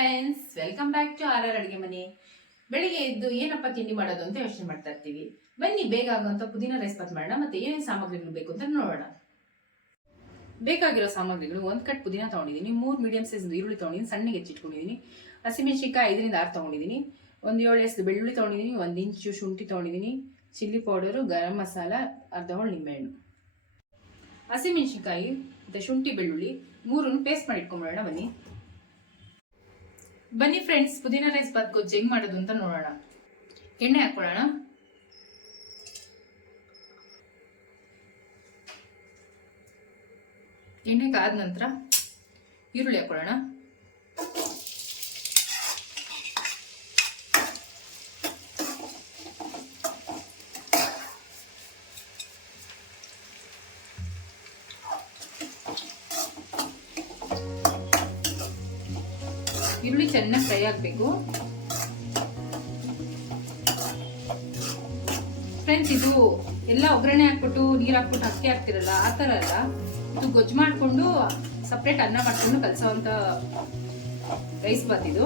Friends, welcome back to our ಅಡುಗೆ ಮನೆ. ಬೆಳಿಗ್ಗೆ ಎದ್ದು ಏನಪ್ಪ ತಿಂಡಿ ಮಾಡೋದು ಅಂತ ಯೋಚನೆ ಮಾಡ್ತಾ ಇರ್ತೀವಿ. ಬನ್ನಿ ಬೇಗ ಆಗುವಂತ ಪುದೀನ ರೈಸ್ ಬಾತ್ ಮಾಡೋಣ. ಮತ್ತೆ ಏನೇನು ಸಾಮಗ್ರಿಗಳು ಬೇಕು ಅಂತ ನೋಡೋಣ. ಬೇಕಾಗಿರೋ ಸಾಮಗ್ರಿಗಳು: 1 ಕಟ್ ಪುದೀನ ತಗೊಂಡಿದ್ದೀನಿ, 3 ಮೀಡಿಯಂ ಸೈಜ್ ಈರುಳ್ಳಿ ತಗೊಂಡಿದ್ದೀನಿ, ಸಣ್ಣಗೆ ಹೆಚ್ಚಿಟ್ಕೊಂಡಿದ್ದೀನಿ, ಹಸಿಮೆಣಸಿನಕಾಯಿ 5 ರಿಂದ 6 ತಗೊಂಡಿದ್ದೀನಿ, ಒಂದು 7 ಎಸಳು ಬೆಳ್ಳುಳ್ಳಿ ತಗೊಂಡಿದ್ದೀನಿ, 1 ಇಂಚು ಶುಂಠಿ ತಗೊಂಡಿದ್ದೀನಿ, ಚಿಲ್ಲಿ ಪೌಡರು, ಗರಂ ಮಸಾಲ, ಅರ್ಧ ಹೋಳು ನಿಂಬೆಹಣ್ಣು. ಹಸಿಮೆಣಸಿನಕಾಯಿ ಮತ್ತೆ ಶುಂಠಿ ಬೆಳ್ಳುಳ್ಳಿ 3 ಪೇಸ್ಟ್ ಮಾಡಿ ಇಟ್ಕೊಂಡ್ಬಿಡೋಣ. ಬನ್ನಿ ಫ್ರೆಂಡ್ಸ್, ಪುದೀನ ರೈಸ್ ಬಾತ್ ಗೊಜ್ಜು ಹೆಂಗ್ ಮಾಡೋದು ಅಂತ ನೋಡೋಣ. ಎಣ್ಣೆ ಹಾಕೊಳ್ಳೋಣ. ಎಣ್ಣೆ ಕಾದ ನಂತರ ಈರುಳ್ಳಿ ಹಾಕೊಳ್ಳೋಣ. ಈರುಳ್ಳಿ ಚೆನ್ನಾಗಿ ಫ್ರೈ ಆಗಬೇಕು ಫ್ರೆಂಡ್ಸ್. ಇದು ಎಲ್ಲ ಒಗ್ಗರಣೆ ಹಾಕ್ಬಿಟ್ಟು ನೀರು ಹಾಕ್ಬಿಟ್ಟು ಅಕ್ಕಿ ಹಾಕ್ತಿರಲ್ಲ, ಆ ಥರ ಅಲ್ಲ. ಇದು ಗೊಜ್ಜು ಮಾಡಿಕೊಂಡು ಸಪ್ರೇಟ್ ಅನ್ನ ಮಾಡ್ಕೊಂಡು ಕಲಸೋವಂಥ ರೈಸ್ ಬಾತ್. ಇದು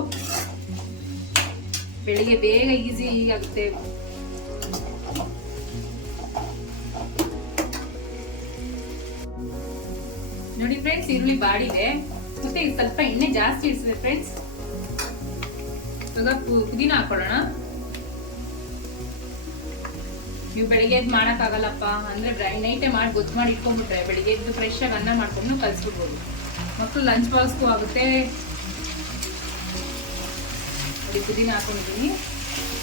ಬೆಳಿಗ್ಗೆ ಬೇಗ ಈಸಿ ಆಗುತ್ತೆ. ನೋಡಿ ಫ್ರೆಂಡ್ಸ್, ಈರುಳ್ಳಿ ಬಾಡಿದೆ. ಮತ್ತೆ ಸ್ವಲ್ಪ ಎಣ್ಣೆ ಜಾಸ್ತಿ ಇಡಿಸಿದೆ ಫ್ರೆಂಡ್ಸ್. ಇವಾಗ ಪುದೀನ ಹಾಕೊಳ್ಳೋಣ. ನೀವು ಬೆಳಿಗ್ಗೆ ಎದ್ದು ಮಾಡೋಕ್ಕಾಗಲ್ಲಪ್ಪ ಅಂದ್ರೆ ನೈಟೇ ಮಾಡಿ ಗೊಜ್ಜು ಮಾಡಿ ಇಟ್ಕೊಂಡ್ಬಿಟ್ರೆ ಬೆಳಿಗ್ಗೆ ಎದ್ದು ಫ್ರೆಶ್ ಆಗಿ ಅನ್ನ ಮಾಡ್ಕೊಂಡು ಕಲಿಸ್ಬಿಡ್ಬೋದು. ಮಕ್ಕಳು ಲಂಚ್ ಬಾಕ್ಸ್ಗೂ ಆಗುತ್ತೆ. ನೋಡಿ, ಪುದೀನ ಹಾಕೊಂಡಿದ್ದೀನಿ.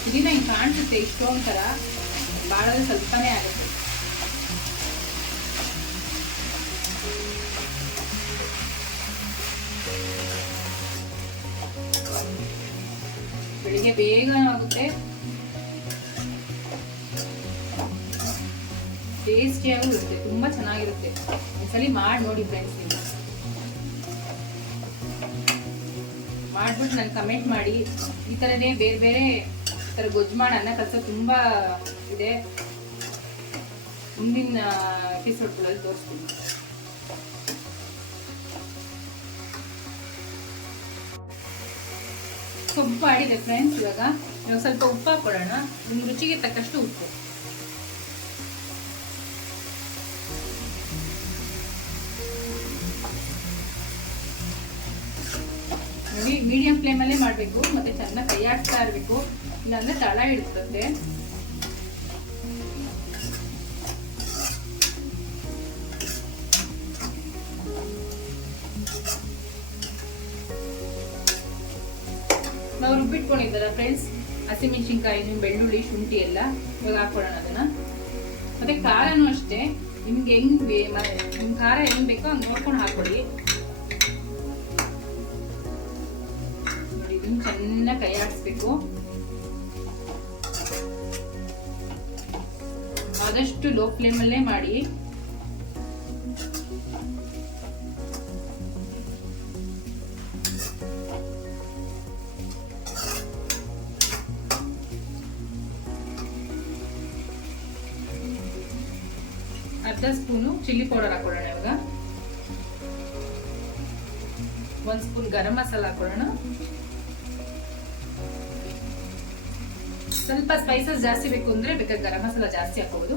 ಪುದೀನ ಹಿಂಗೆ ಕಾಣಿಸುತ್ತೆ ಇಷ್ಟೊಂಥರ, ಭಾಳ ಸ್ವಲ್ಪನೇ ಆಗುತ್ತೆ. ಬೆಳಿಗ್ಗೆ ಬೇಗ ಆಗುತ್ತೆ, ಟೇಸ್ಟಿಯಾಗೂ ಇರುತ್ತೆ, ತುಂಬಾ ಚೆನ್ನಾಗಿರುತ್ತೆ. ಒಂದ್ಸಲಿ ಮಾಡಿ ನೋಡಿ ಫ್ರೆಂಡ್ಸ್. ನೀವು ಮಾಡ್ಬಿಟ್ಟು ನನಗೆ ಕಮೆಂಟ್ ಮಾಡಿ. ಈ ಥರನೇ ಬೇರೆ ಬೇರೆ ಥರ ಗೊಜ್ಜು ಮಾಡಿ ಅನ್ನ ಕಲಿಸೋದು ತುಂಬಾ ಇದೆ. ಮುಂದಿನ ಎಪಿಸೋಡ್ಗಳಲ್ಲಿ ತೋರಿಸ್ತೀನಿ. ಉಪ್ಪು ಆಡಿದೆ ಫ್ರೆಂಡ್ಸ್. ಇವಾಗ ಸ್ವಲ್ಪ ಉಪ್ಪು ಹಾಕೊಳ್ಳೋಣ. ನಿಮ್ಮ ರುಚಿಗೆ ತಕ್ಕಷ್ಟು ಉಪ್ಪು. ನೋಡಿ, ಮೀಡಿಯಂ ಫ್ಲೇಮಲ್ಲೇ ಮಾಡಬೇಕು. ಮತ್ತೆ ಚೆನ್ನಾಗಿ ಕೈ ಆಡ್ತಾ ಇರಬೇಕು, ಇಲ್ಲಾಂದ್ರೆ ತಳ ಹಿಡಿತದೆ. ನಾವು ರುಬ್ಬಿಟ್ಕೊಂಡಿದ್ದಾರ ಫ್ರೆಂಡ್ಸ್, ಹಸಿಮೆಣಸಿನ್ಕಾಯಿ, ಬೆಳ್ಳುಳ್ಳಿ, ಶುಂಠಿ ಎಲ್ಲ. ಇವಾಗ ಹಾಕೊಳ್ಳೋಣ ಅದನ್ನ. ಮತ್ತೆ ಖಾರನೂ ಅಷ್ಟೇ, ನಿಮ್ಗೆ ನಿಮ್ ಖಾರ ಹೆಂಗ್ ಬೇಕೋ ಹಂಗೆ ನೋಡ್ಕೊಂಡು ಹಾಕೊಳ್ಳಿ. ನೋಡಿ, ಇದನ್ನ ಚೆನ್ನಾಗಿ ಕೈ ಆಡಿಸ್ಬೇಕು. ಆದಷ್ಟು ಲೋ ಫ್ಲೇಮಲ್ಲೇ ಮಾಡಿ. ಅರ್ಧ ಸ್ಪೂನು ಚಿಲ್ಲಿ ಪೌಡರ್ ಹಾಕೊಳ್ಳೋಣ. ಇವಾಗ 1 ಸ್ಪೂನ್ ಗರಂ ಮಸಾಲ ಹಾಕೊಳ್ಳೋಣ. ಸ್ವಲ್ಪ ಸ್ಪೈಸಸ್ ಜಾಸ್ತಿ ಬೇಕು ಅಂದ್ರೆ ಬೇಕಾದ್ರೆ ಗರಂ ಮಸಾಲ ಜಾಸ್ತಿ ಹಾಕೋಬಹುದು.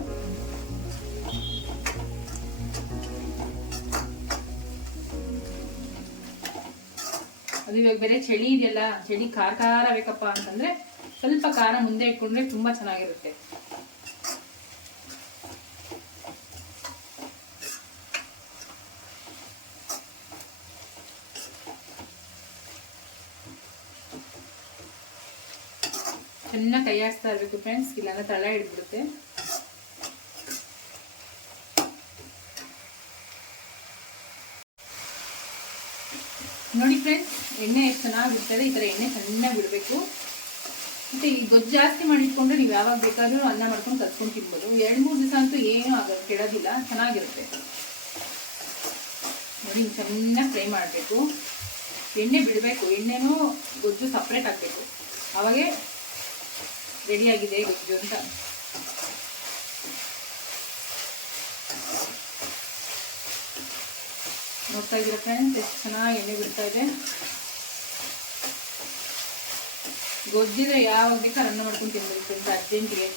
ಅದು ಇವಾಗ ಬೇರೆ ಚಳಿ ಇದೆಯಲ್ಲ, ಚಳಿ ಖಾರ ಬೇಕಪ್ಪ ಅಂತಂದ್ರೆ ಸ್ವಲ್ಪ ಖಾರ ಮುಂದೆ ಇಟ್ಕೊಂಡ್ರೆ ತುಂಬಾ ಚೆನ್ನಾಗಿರುತ್ತೆ. ಚೆನ್ನಾಗಿ ಕೈ ಆಡಿಸ್ತಾ ಇರಬೇಕು ಫ್ರೆಂಡ್ಸ್, ಇಲ್ಲಾಂದ್ರೆ ತಳ ಹಿಡಿದ್ಬಿಡುತ್ತೆ. ನೋಡಿ ಫ್ರೆಂಡ್ಸ್, ಎಣ್ಣೆ ಎಷ್ಟು ಚೆನ್ನಾಗಿ ಬಿಡ್ತದೆ. ಈ ಥರ ಎಣ್ಣೆ ಚೆನ್ನಾಗಿ ಬಿಡಬೇಕು. ಮತ್ತೆ ಈ ಗೊಜ್ಜು ಜಾಸ್ತಿ ಮಾಡಿಟ್ಕೊಂಡ್ರೆ ನೀವು ಯಾವಾಗ ಬೇಕಾದ್ರೂ ಅನ್ನ ಮಾಡ್ಕೊಂಡು ಕಲ್ಸ್ಕೊಂಡು ತಿನ್ಬೋದು. 2-3 ದಿವಸ ಅಂತೂ ಏನೂ ಆಗೋದು ಕೆಡೋದಿಲ್ಲ, ಚೆನ್ನಾಗಿರುತ್ತೆ. ನೋಡಿ, ಚೆನ್ನಾಗಿ ಫ್ರೈ ಮಾಡಬೇಕು. ಎಣ್ಣೆ ಬಿಡಬೇಕು. ಎಣ್ಣೆನೂ ಗೊಜ್ಜು ಸಪ್ರೇಟ್ ಆಗಬೇಕು, ಅವಾಗೇ ರೆಡಿಯಾಗಿದೆ ಗೊಜ್ಜು ಅಂತ. ನೋಡ್ತಾ ಇದ್ದೀರಾ ಫ್ರೆಂಡ್ಸ್, ಎಷ್ಟು ಚೆನ್ನಾಗಿ ಎಣ್ಣೆ ಬಿಡ್ತಾ ಇದೆ. ಗೊಜ್ಜಿದ್ರೆ ಯಾವಾಗ ಬೇಕಾದ್ರೆ ಅನ್ನ ಮಾಡ್ಕೊಂಡು ತಿನ್ಬೇಕು ಅಂತ ಅರ್ಜೆಂಟಿಗೆ.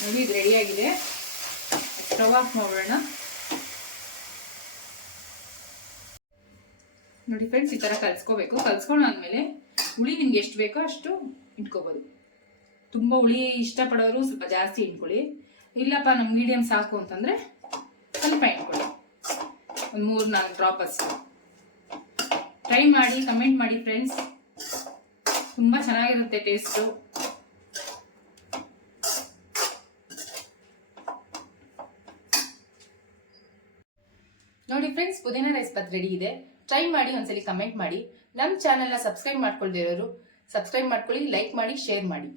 ನೋಡಿ ಇದು ರೆಡಿಯಾಗಿದೆ. ಸ್ಟವ್ ಆಫ್ ಮಾಡೋಣ. ನೋಡಿ ಫ್ರೆಂಡ್ಸ್, ಈ ಥರ ಕಲ್ಸ್ಕೋಬೇಕು. ಕಲ್ಸ್ಕೊಂಡಾದ್ಮೇಲೆ ಹುಳಿ ನಿಮ್ಗೆ ಎಷ್ಟು ಬೇಕೋ ಅಷ್ಟು ಇಟ್ಕೋಬೋದು. ತುಂಬ ಹುಳಿ ಇಷ್ಟಪಡೋರು ಸ್ವಲ್ಪ ಜಾಸ್ತಿ ಇಟ್ಕೊಳ್ಳಿ. ಇಲ್ಲಪ್ಪ ನಮ್ಗೆ ಮೀಡಿಯಮ್ ಸಾಕು ಅಂತಂದರೆ ಸ್ವಲ್ಪ ಇಟ್ಕೊಳ್ಳಿ, ಒಂದು 3-4 ಡ್ರಾಪ್ ಅಷ್ಟು. ಟ್ರೈ ಮಾಡಿ, ಕಮೆಂಟ್ ಮಾಡಿ ಫ್ರೆಂಡ್ಸ್, ತುಂಬ ಚೆನ್ನಾಗಿರುತ್ತೆ ಟೇಸ್ಟು. ನೋಡಿ ಫ್ರೆಂಡ್ಸ್, ಪುದೀನ ರೈಸ್ ಬಾತ್ ರೆಡಿ ಇದೆ. ಟ್ರೈ ಮಾಡಿ, ಒಂದ್ಸಲಿ ಕಮೆಂಟ್ ಮಾಡಿ. ನಮ್ಮ ಚಾನೆಲ್ನ ಸಬ್ಸ್ಕ್ರೈಬ್ ಮಾಡ್ಕೊಳ್ದೇ ಇರೋರು ಸಬ್ಸ್ಕ್ರೈಬ್ ಮಾಡ್ಕೊಳ್ಳಿ, ಲೈಕ್ ಮಾಡಿ, ಶೇರ್ ಮಾಡಿ.